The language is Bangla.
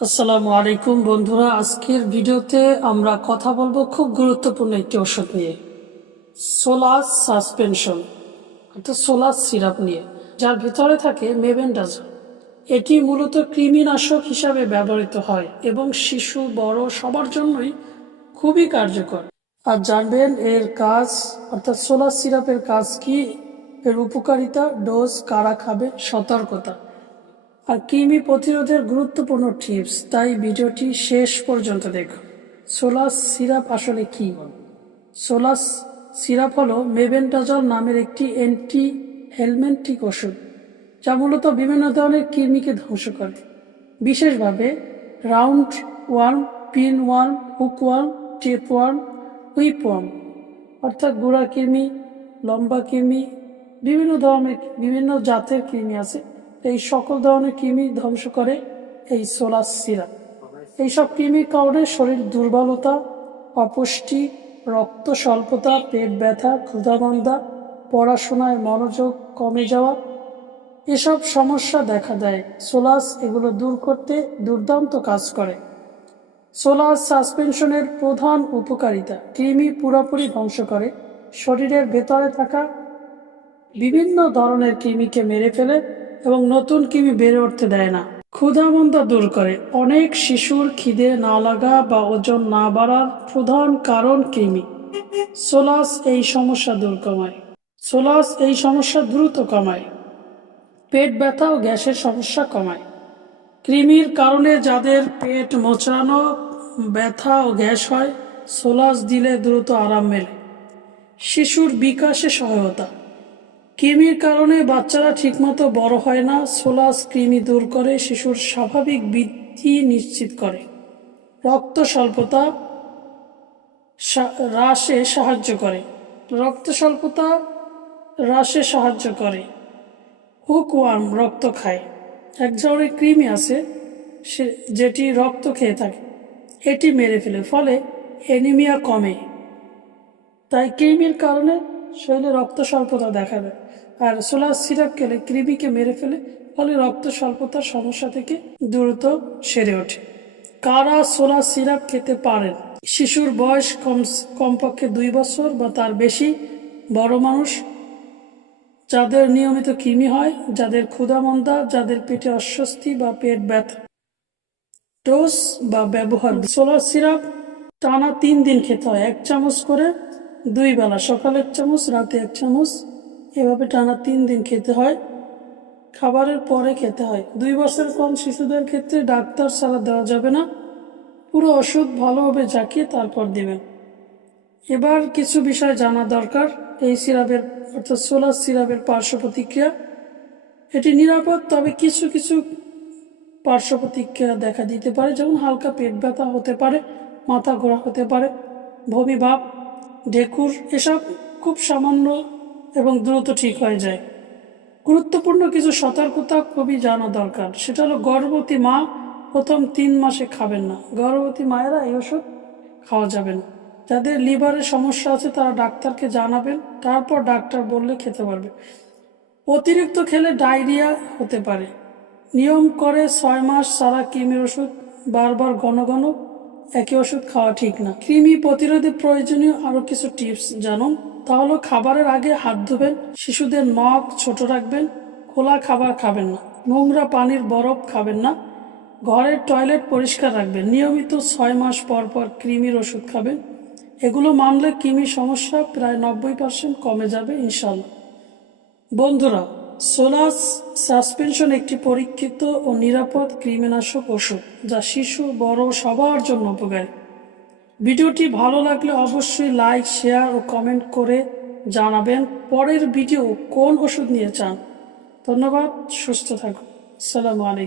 আসসালামু আলাইকুম বন্ধুরা, আজকের ভিডিওতে আমরা কথা বলবো খুব গুরুত্বপূর্ণ একটি ওষুধ নিয়ে, সোলাস সাসপেনশন অর্থাৎ সোলাস সিরাপ নিয়ে, যার ভিতরে থাকে মেবেন্ডাজল। এটি মূলত কৃমিনাশক হিসাবে ব্যবহৃত হয় এবং শিশু বড় সবার জন্যই খুবই কার্যকর। আর জানবেন এর কাজ অর্থাৎ সোলাস সিরাপের কাজ কি, এর উপকারিতা, ডোজ, কারা খাবে, সতর্কতা আর কৃমি প্রতিরোধের গুরুত্বপূর্ণ টিপস। তাই ভিডিওটি শেষ পর্যন্ত দেখুন। সোলাস সিরাপ আসলে কি? সোলাস সিরাপ হলো মেবেন্ডাজল নামের একটি অ্যান্টি হেলমেন্টিক ওষুধ, যা মূলত বিভিন্ন ধরনের কৃমিকে ধ্বংস করে, বিশেষভাবে round worm, pin worm, hook worm, tape worm, whip worm অর্থাৎ গুঁড়া কৃমি, লম্বা কৃমি, বিভিন্ন জাতের কৃমি আছে। এই সকল ধরনের কৃমি ধ্বংস করে এই সোলাস সিরাপ। এইসব কৃমির কারণে শরীর দুর্বলতা, অপুষ্টি, রক্ত স্বল্পতা, পেট ব্যথা, ক্ষুধামন্দা, পড়াশোনায় মনোযোগ কমে যাওয়া এসব সমস্যা দেখা দেয়। সোলাস এগুলো দূর করতে দুর্দান্ত কাজ করে। সোলাস সাসপেনশনের প্রধান উপকারিতা: কৃমি পুরোপুরি ধ্বংস করে, শরীরের ভেতরে থাকা বিভিন্ন ধরনের কৃমিকে মেরে ফেলে এবং নতুন কৃমি বেড়ে উঠতে দেয় না। ক্ষুধামন্দা দূর করে। অনেক শিশুর খিদে না লাগা বা ওজন না বাড়ার প্রধান কারণ কৃমি। সোলাস এই সমস্যা দ্রুত কমায়। পেট ব্যথা ও গ্যাসের সমস্যা কমায়। কৃমির কারণে যাদের পেট মোচড়ানো, ব্যথা ও গ্যাস হয়, সোলাস দিলে দ্রুত আরাম মেলে। শিশুর বিকাশে সহায়তা: কৃমির কারণে বাচ্চারা ঠিকমতো বড় হয় না, সোলাস কৃমি দূর করে শিশুর স্বাভাবিক বৃদ্ধি নিশ্চিত করে। রক্ত স্বল্পতা হ্রাসে সাহায্য করে। হুকওয়ার্ম রক্ত খায়। এক ধরনের কৃমি আছে যেটি রক্ত খেয়ে থাকে, এটি মেরে ফেলে, ফলে অ্যানিমিয়া কমে। তাই কৃমির কারণে শরীরে রক্ত স্বল্পতা দেখা দেয়, আর সোলাস সিরাপ খেলে কৃমিকে মেরে ফেলে, ফলে রক্ত স্বল্পতার সমস্যা থেকে দ্রুত সেরে ওঠে। কারা সোলাস সিরাপ খেতে পারেন? শিশুর বয়স কমপক্ষে 2 বছর বা তার বেশি, বড় মানুষ, যাদের নিয়মিত কৃমি হয়, যাদের ক্ষুধামন্দা, যাদের পেটে অস্বস্তি বা পেট ব্যথা। ডোজ বা ব্যবহার: সোলাস সিরাপ টানা 3 দিন খেতে হয়, 1 চামচ করে 2 বেলা, সকালে 1 চামচ, রাতে 1 চামচ, এভাবে টানা 3 দিন খেতে হয়। খাবারের পরে খেতে হয়। 2 বছরের কম শিশুদের ক্ষেত্রে ডাক্তার ছাড়া দেওয়া যাবে না। পুরো ওষুধ ভালোভাবে জাকিয়ে তারপর দেবেন। এবার কিছু বিষয় জানা দরকার এই সিরাপের অর্থাৎ সোলাস সিরাপের পার্শ্ব প্রতিক্রিয়া। এটি নিরাপদ, তবে কিছু কিছু পার্শ্ব প্রতিক্রিয়া দেখা দিতে পারে, যেমন হালকা পেট ব্যথা হতে পারে, মাথা ঘোরা হতে পারে, বমি ভাব, ঢেকুর, এসব খুব সামান্য এবং দ্রুত ঠিক হয়ে যায়। গুরুত্বপূর্ণ কিছু সতর্কতা খুবই জানা দরকার, সেটা হলো গর্ভবতী মা প্রথম 3 মাসে খাবেন না। গর্ভবতী মায়েরা এই ওষুধ খাওয়া যাবে না। যাদের লিভারের সমস্যা আছে তারা ডাক্তারকে জানাবেন, তারপর ডাক্তার বললে খেতে পারবে। অতিরিক্ত খেলে ডায়রিয়া হতে পারে। নিয়ম করে 6 মাস ছাড়া কৃমির ওষুধ বারবার ঘন ঘন একই ওষুধ খাওয়া ঠিক না। কৃমি প্রতিরোধে প্রয়োজনীয় আরও কিছু টিপস জানুন। তাহলে খাবারের আগে হাত ধুবেন, শিশুদের নখ ছোট রাখবেন, খোলা খাবার খাবেন না, নোংরা পানির বরফ খাবেন না, ঘরের টয়লেট পরিষ্কার রাখবেন, নিয়মিত 6 মাস পর পর কৃমির ওষুধ খাবেন। এগুলো মানলে কৃমির সমস্যা প্রায় 90% কমে যাবে ইনশাল্লাহ। বন্ধুরা, সোলাস সাসপেনশন একটি পরীক্ষিত ও নিরাপদ কৃমিনাশক ওষুধ, যা শিশু বড় সবার জন্য উপকারী। ভিডিওটি ভালো লাগলে অবশ্যই লাইক, শেয়ার ও কমেন্ট করে জানাবেন পরের ভিডিও কোন ওষুধ নিয়ে চান। ধন্যবাদ, সুস্থ থাকুন। আসসালামু আলাইকুম।